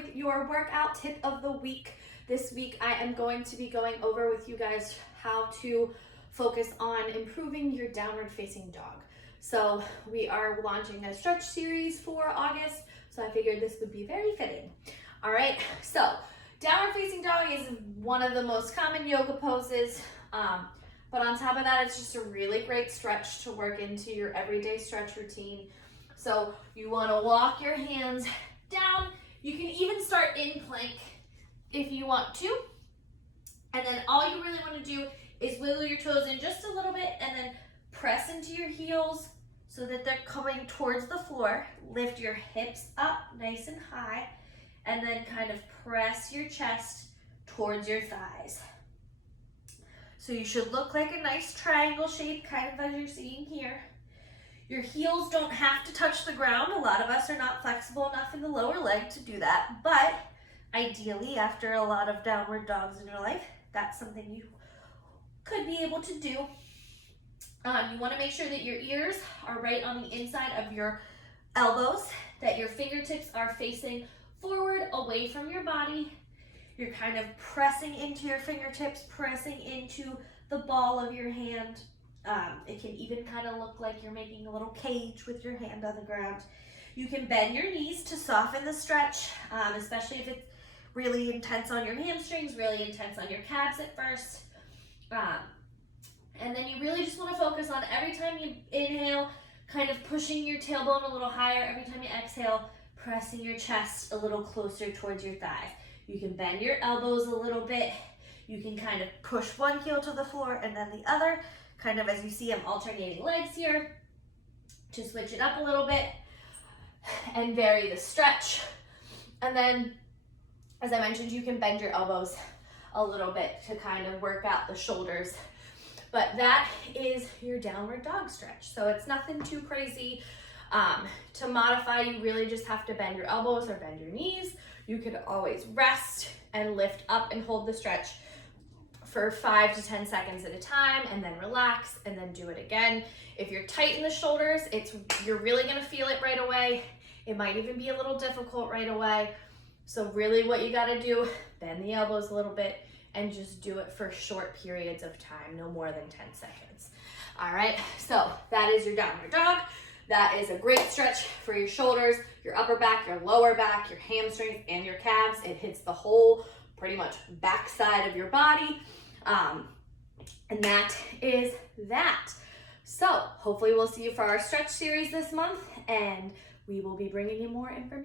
with your workout tip of the week. This week I am going to be going over with you guys how to focus on improving your downward facing dog. So we are launching a stretch series for August, so I figured this would be very fitting. All right, so downward facing dog is one of the most common yoga poses, but on top of that, it's just a really great stretch to work into your everyday stretch routine. So you want to walk your hands down. You can even start in plank if you want to. And then all you really want to do is wiggle your toes in just a little bit and then press into your heels so that they're coming towards the floor. Lift your hips up nice and high and then kind of press your chest towards your thighs. So you should look like a nice triangle shape, kind of as you're seeing here. Your heels don't have to touch the ground. A lot of us are not flexible enough in the lower leg to do that, but ideally, after a lot of downward dogs in your life, that's something you could be able to do. You want to make sure that your ears are right on the inside of your elbows, that your fingertips are facing forward away from your body. You're kind of pressing into your fingertips, pressing into the ball of your hand. It can even kind of look like you're making a little cage with your hand on the ground. You can bend your knees to soften the stretch, especially if it's really intense on your hamstrings, really intense on your calves at first. And then you really just want to focus on every time you inhale, kind of pushing your tailbone a little higher. Every time you exhale, pressing your chest a little closer towards your thighs. You can bend your elbows a little bit. You can kind of push one heel to the floor and then the other. Kind of as you see, I'm alternating legs here to switch it up a little bit and vary the stretch. And then, as I mentioned, you can bend your elbows a little bit to kind of work out the shoulders. But that is your downward dog stretch. So it's nothing too crazy. To modify, you really just have to bend your elbows or bend your knees. You could always rest and lift up and hold the stretch for 5 to 10 seconds at a time, and then relax and then do it again. If you're tight in the shoulders, you're really gonna feel it right away. It might even be a little difficult right away. So really what you gotta do, bend the elbows a little bit and just do it for short periods of time, no more than 10 seconds. All right, so that is your downward dog. That is a great stretch for your shoulders, your upper back, your lower back, your hamstrings, and your calves. It hits the whole, pretty much, backside of your body. And that is that. So hopefully we'll see you for our stretch series this month, and we will be bringing you more information.